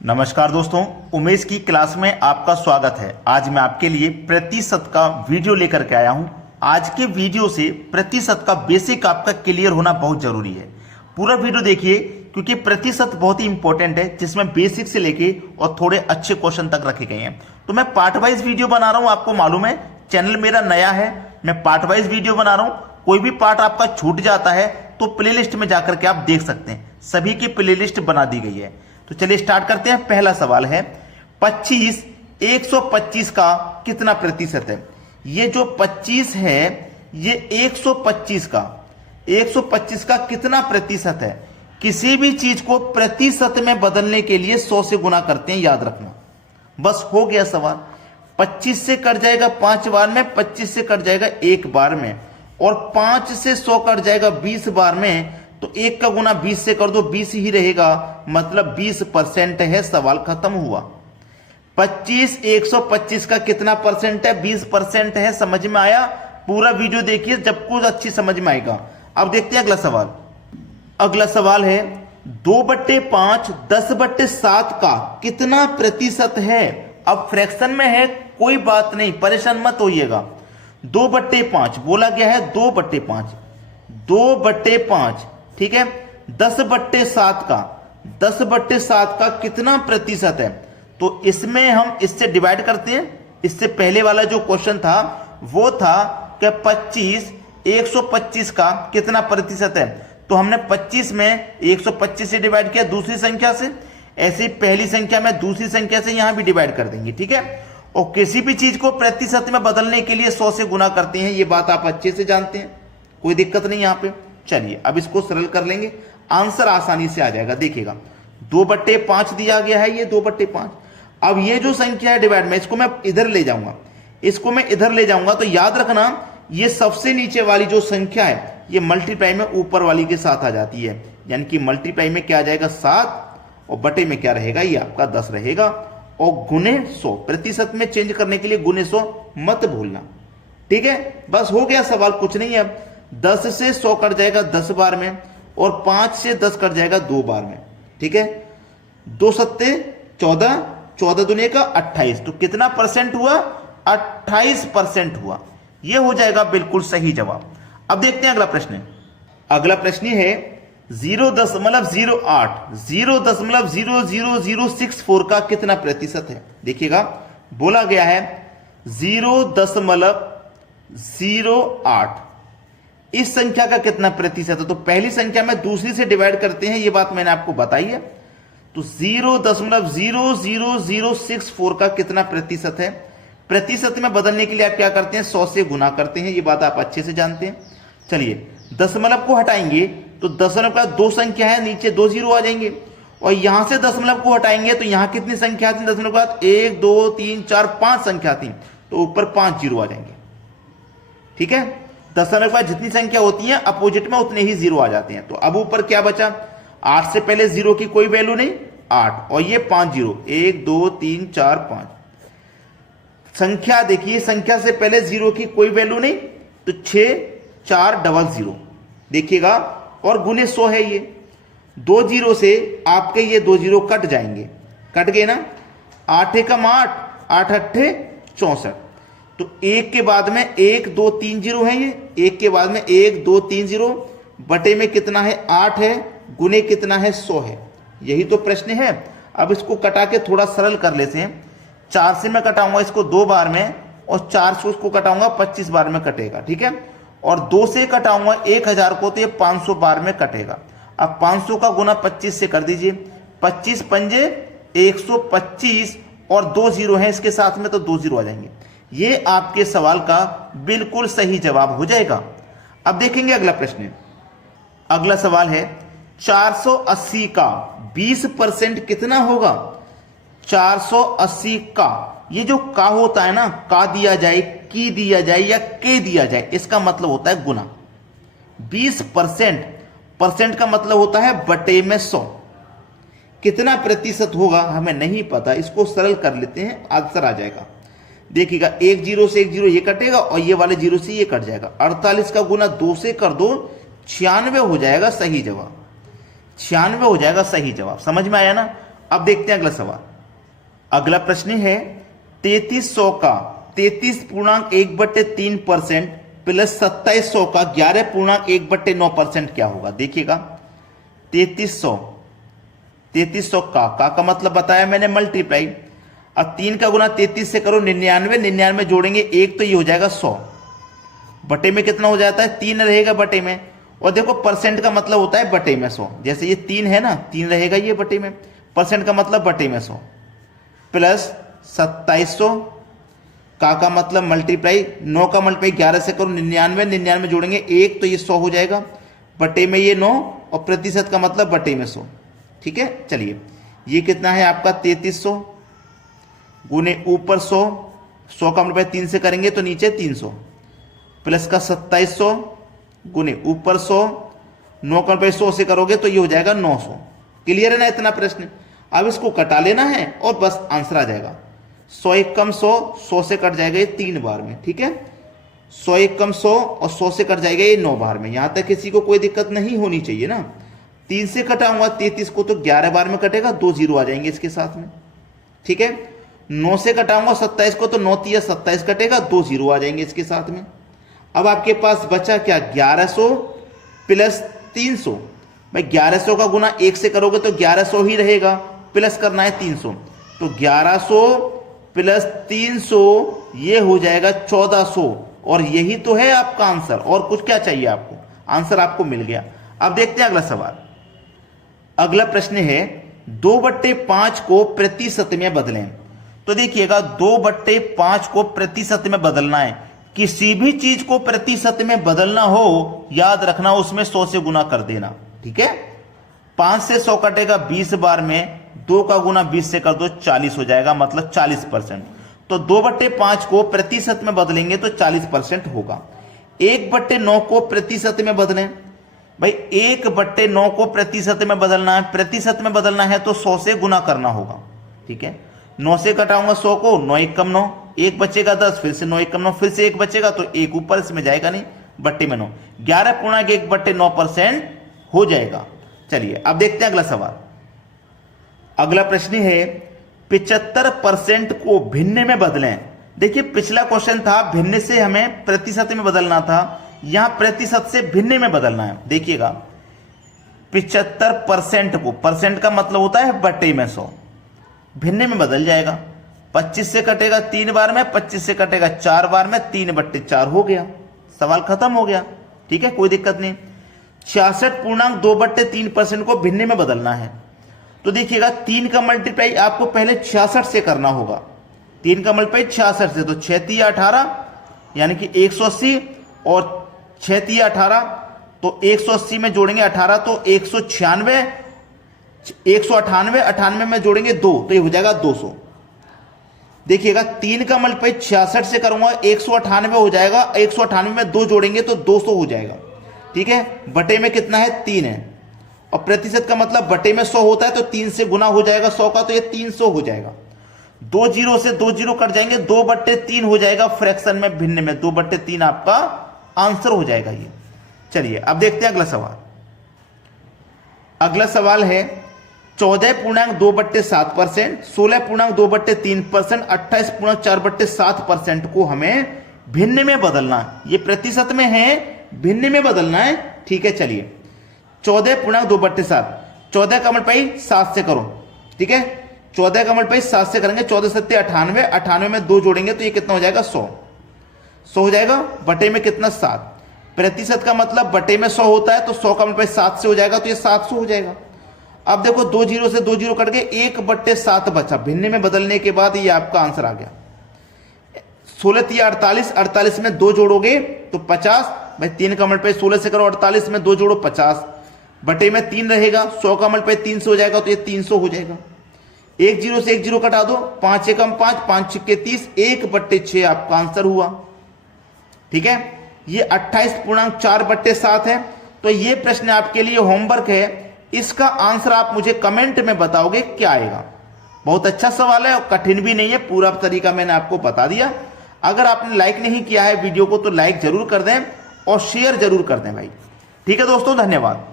नमस्कार दोस्तों, उमेश की क्लास में आपका स्वागत है। आज मैं आपके लिए प्रतिशत का वीडियो लेकर के आया हूं। आज के वीडियो से प्रतिशत का बेसिक आपका क्लियर होना बहुत जरूरी है। पूरा वीडियो देखिए क्योंकि प्रतिशत बहुत ही इंपॉर्टेंट है, जिसमें बेसिक से लेके और थोड़े अच्छे क्वेश्चन तक रखे गए हैं। तो मैं पार्ट वाइज वीडियो बना रहा हूं। आपको मालूम है चैनल मेरा नया है, मैं पार्ट वाइज वीडियो बना रहा हूं। कोई भी पार्ट आपका छूट जाता है तो प्लेलिस्ट में जाकर के आप देख सकते हैं। सभी की प्लेलिस्ट बना दी गई है। तो चलिए स्टार्ट करते हैं। पहला सवाल है 25 125 का कितना प्रतिशत है। ये जो 25 है ये 125 का कितना प्रतिशत है। किसी भी चीज को प्रतिशत में बदलने के लिए 100 से गुना करते हैं, याद रखना। बस हो गया सवाल। 25 से कट जाएगा 5 बार में, 25 से कट जाएगा 1 बार में, और 5 से 100 कट जाएगा 20 बार में। तो 1 का गुना 20 से कर दो, 20 ही रहेगा, मतलब 20% है। सवाल खत्म हुआ। 25 125 का कितना परसेंट है? 20% है। समझ में आया? पूरा वीडियो देखिए, जब कुछ अच्छी समझ में आएगा। अब देखते हैं अगला सवाल। अगला सवाल है 2/5 10/7 का कितना प्रतिशत है। अब फ्रैक्शन में है, कोई बात नहीं, परेशान मत होइएगा। 2/5 बोला गया है, 2/5 ठीक है। 10/7 का कितना प्रतिशत है। तो इसमें हम इससे डिवाइड करते हैं। इससे पहले वाला जो क्वेश्चन था वो था कि 25 125 का कितना प्रतिशत है। तो हमने 25 में 125 से डिवाइड किया दूसरी संख्या से। ऐसे ही पहली संख्या में दूसरी संख्या से यहां भी डिवाइड कर देंगे, ठीक है। और किसी भी चीज को प्रतिशत में बदलने के लिए 100 से गुना करते हैं, ये बात आप अच्छे से जानते हैं, कोई दिक्कत नहीं यहां पे। चलिए अब इसको सरल कर लेंगे, आंसर आसानी से आ जाएगा। देखिएगा 2/5 दिया गया है, ये 2/5। अब ये जो संख्या है डिवाइड में, इसको मैं इधर ले जाऊंगा, तो याद रखना ये सबसे नीचे वाली जो संख्या है ये मल्टीप्लाई में ऊपर वाली के साथ आ जाती है। यानी कि मल्टीप्लाई में क्या आ जाएगा 7, और बटे में क्या रहेगा, ये आपका 10 रहेगा। और गुने 100, प्रतिशत में चेंज करने के लिए गुने 100 मत भूलना, ठीक है। बस हो गया सवाल, कुछ नहीं है। 10 से 100 कट जाएगा 10 बार में, और 5 से 10 कट जाएगा 2 बार में, ठीक है। 2 सत्ते 14, 14 दुनिया का 28। तो कितना परसेंट हुआ? 28% हुआ। यह हो जाएगा बिल्कुल सही जवाब। अब देखते हैं अगला प्रश्न। अगला प्रश्न है 0.000064 का कितना प्रतिशत है। देखिएगा बोला गया है 0.08। इस संख्या का कितना प्रतिशत है। तो पहली संख्या में दूसरी से डिवाइड करते हैं, यह बात मैंने आपको बताई है। तो 0.00064 का कितना प्रतिशत है। प्रतिशत में बदलने के लिए आप क्या करते हैं, 100 से गुना करते हैं, ये बात आप अच्छे से जानते हैं। चलिए दशमलव को हटाएंगे तो दशमलव का 2 संख्या है, नीचे 2 जीरो आ जाएंगे। और यहां से दशमलव को हटाएंगे तो यहां कितनी संख्या थी, दशमलव के बाद 1 2 3 4 5 संख्या थी, तो ऊपर 5 जीरो आ जाएंगे, ठीक है। दशमलव के बाद जितनी संख्या होती है अपोजिट में उतने ही जीरो आ जाते हैं। तो अब ऊपर क्या बचा, 8 से पहले जीरो की कोई वैल्यू नहीं, 8, और ये 5 जीरो, 1 2 3 4 5 संख्या। देखिए संख्या से पहले जीरो की कोई वैल्यू नहीं, तो 6400 देखिएगा। और गुने 100 है, ये 2 जीरो से आपके ये 2 जीरो कट जाएंगे, कट गए ना। 8 एकम 8, 8 अट्ठे 64। तो 1 के बाद में 1 2 3 जीरो है, ये 1 के बाद में 1 2 3 जीरो, बटे में कितना है 8 है, गुने कितना है 100 है। यही तो प्रश्न है। अब इसको कटा के थोड़ा सरल कर लेते हैं। 4 से मैं कटाऊंगा इसको 2 बार में, और 4 से उसको कटाऊंगा 25 बार में कटेगा, ठीक है। और 2 से कटाऊंगा 1000 को, तो ये 500 बार में कटेगा। अब 500 का गुना 25 से कर दीजिए, 25 पंजे 125, और 2 जीरो है इसके साथ में, तो 2 जीरो आ जाएंगे। ये आपके सवाल का बिल्कुल सही जवाब हो जाएगा। अब देखेंगे अगला प्रश्न। अगला सवाल है 480 का 20% कितना होगा। 480 का, ये जो का होता है ना, का दिया जाए, की दिया जाए या के दिया जाए, इसका मतलब होता है गुना। 20% परसेंट का मतलब होता है बटे में 100। कितना प्रतिशत होगा हमें नहीं पता, इसको सरल कर लेते हैं, आंसर आ जाएगा। देखिएगा 1 जीरो से 1 जीरो ये कटेगा, और ये वाले जीरो से ये कट जाएगा। 48 का गुना 2 से कर दो, 96 हो जाएगा सही जवाब। 96 हो जाएगा सही जवाब। समझ में आया ना। अब देखते हैं अगला सवाल। अगला प्रश्न है 3300 का 33.1/3% प्लस 2700 का 11.1/9% क्या होगा। देखिएगा 3300 का मतलब बताया मैंने मल्टीप्लाई। अब 3 का गुना 33 से करो 99, 99 जोड़ेंगे 1 तो ये हो जाएगा 100, बटे में कितना हो जाता है 3 रहेगा बटे में। और देखो परसेंट का मतलब होता है बटे में 100, जैसे ये 3 है ना, 3 रहेगा ये बटे में, परसेंट का मतलब बटे में 100 प्लस 2700 का मतलब मल्टीप्लाई, 9 का मल्टीप्लाई 11 से करो 99, 99 जोड़ेंगे 1 तो ये 100 हो जाएगा, बटे में ये 9 और प्रतिशत का मतलब बटे में 100। ठीक है, चलिए ये कितना है आपका 3300 गुने ऊपर 100, 100 का मल्टीप्लाई 3 से करेंगे तो नीचे 300 प्लस का 2700 गुने ऊपर 100, 9 का मल्टीप्लाई 100 से करोगे तो ये हो जाएगा 900। क्लियर है ना इतना प्रश्न। अब इसको कटा लेना है और बस आंसर आ जाएगा। 100 एक कम 100, 100 से कट जाएगा ये 3 बार में। ठीक है, 100 एक कम 100 और 100 से कट जाएगा ये 9 बार में। यहां तक किसी को कोई दिक्कत नहीं होनी चाहिए ना। 3 से कटाऊंगा 33 को तो 11 बार में कटेगा, 2 जीरो आ जाएंगे इसके साथ में। ठीक है, 9 से कटाऊंगा 27 को तो 9 तिया 27 कटेगा, 2 जीरो आ जाएंगे इसके साथ में। अब आपके पास बचा क्या 1100 प्लस 300। भाई 1100 का गुना 1 से करोगे तो 1100 ही रहेगा, प्लस करना है 300 तो 1100 प्लस 300 ये हो जाएगा 1400। और यही तो है आपका आंसर, और कुछ क्या चाहिए आपको, आंसर आपको मिल गया। अब देखते हैं अगला सवाल। अगला प्रश्न है 2/5 को प्रतिशत में बदलें। तो देखिएगा 2/5 को प्रतिशत में बदलना है। किसी भी चीज को प्रतिशत में बदलना हो याद रखना उसमें 100 से गुना कर देना। ठीक है, 5 से 100 कटेगा 20 बार में, 2 का गुना 20 से कर दो 40 हो जाएगा, मतलब 40%। तो 2/5 को प्रतिशत में बदलेंगे तो 40% होगा। 1/9 को प्रतिशत में बदलें। भाई 1/9 को प्रतिशत में बदलना है, प्रतिशत में बदलना है तो 100 से गुना करना होगा। ठीक है, 9 से कटाऊंगा 100 को, 9 एक कम 9, 1 बचेगा 10, फिर से 9 एक कम 9, फिर से 1 बचेगा तो 1 ऊपर इसमें जाएगा नहीं, बट्टे में 9, 11.1/9% हो जाएगा। चलिए अब देखते हैं अगला सवाल। अगला प्रश्न है 75% को भिन्न में बदलें। देखिए पिछला क्वेश्चन था भिन्न से हमें प्रतिशत में बदलना था, यहां प्रतिशत से भिन्न में बदलना है। देखिएगा 75% को, परसेंट का मतलब होता है बटे में 100, भिन्न में बदल जाएगा। 25 से कटेगा 3 बार में, 25 से कटेगा 4 बार में, 3/4 हो गया, सवाल खत्म हो गया। ठीक है, कोई दिक्कत नहीं। 66.2/3% को भिन्न में बदलना है। तो देखिएगा 3 का मल्टीप्लाई आपको पहले 66 से करना होगा। 3 का मल्टीप्लाई 66 से, तो 6 तिया 18 यानी कि 180 और 6 तिया 18 तो 180 में जोड़ेंगे 18 तो 196, 198, 98 में जोड़ेंगे 2 तो ये हो जाएगा 200। देखिएगा 3 का मल्टीप्लाई 66 से करूंगा 198 हो जाएगा, 198 में 2 जोड़ेंगे तो 200 हो जाएगा। ठीक है, बटे में कितना है 3 है, और प्रतिशत का मतलब बटे में 100 होता है तो 3 से गुना हो जाएगा 100 का, तो ये 300 हो जाएगा। 2 जीरो से 2 जीरो कट जाएंगे, 2/3 हो जाएगा फ्रैक्शन में भिन्न में, 2/3 आपका आंसर हो जाएगा ये। चलिए अब देखते हैं अगला सवाल। अगला सवाल है 14.2/7%, 16.2/3%, 28.4/7% को हमें भिन्न में बदलना है। ये प्रतिशत में है, भिन्न में बदलना है। ठीक है, चलिए 14.2/7, 14 का मल्टीप्लाई 7 से करो। ठीक है, 14 का मल्टीप्लाई 7 से करेंगे, 14 7 98, 98 में 2 जोड़ेंगे तो ये कितना हो जाएगा 100, 100 हो जाएगा, बटे में कितना 7। प्रतिशत का मतलब बटे में 100 होता है तो 100 का मल्टीप्लाई 7 से हो जाएगा तो ये 700 हो जाएगा। अब देखो 2 जीरो से 2 जीरो कट गए, 1/7 बचा, भिन्न में बदलने के बाद ये आपका आंसर आ गया। 16 तिया 48, 48 में 2 जोड़ोगे तो 50। भाई 3 का मल्टीप्लाई 16 से करो, 48 में 2 जोड़ो 50, बटे में 3 रहेगा, 100 का मल्टीप्लाई 3 से हो जाएगा तो ये 300 हो जाएगा। 1 जीरो से 1 जीरो कटा दो, 5 एकम 5, 5 छिक्के 30, 1/6 आपका आंसर हुआ। ठीक है, ये 28.4/7 है। तो ये प्रश्न आपके लिए होमवर्क है, इसका आंसर आप मुझे कमेंट में बताओगे क्या आएगा। बहुत अच्छा सवाल है और कठिन भी नहीं है, पूरा तरीका मैंने आपको बता दिया। अगर आपने लाइक नहीं किया है वीडियो को तो लाइक जरूर कर दें और शेयर जरूर कर दें भाई। ठीक है दोस्तों, धन्यवाद।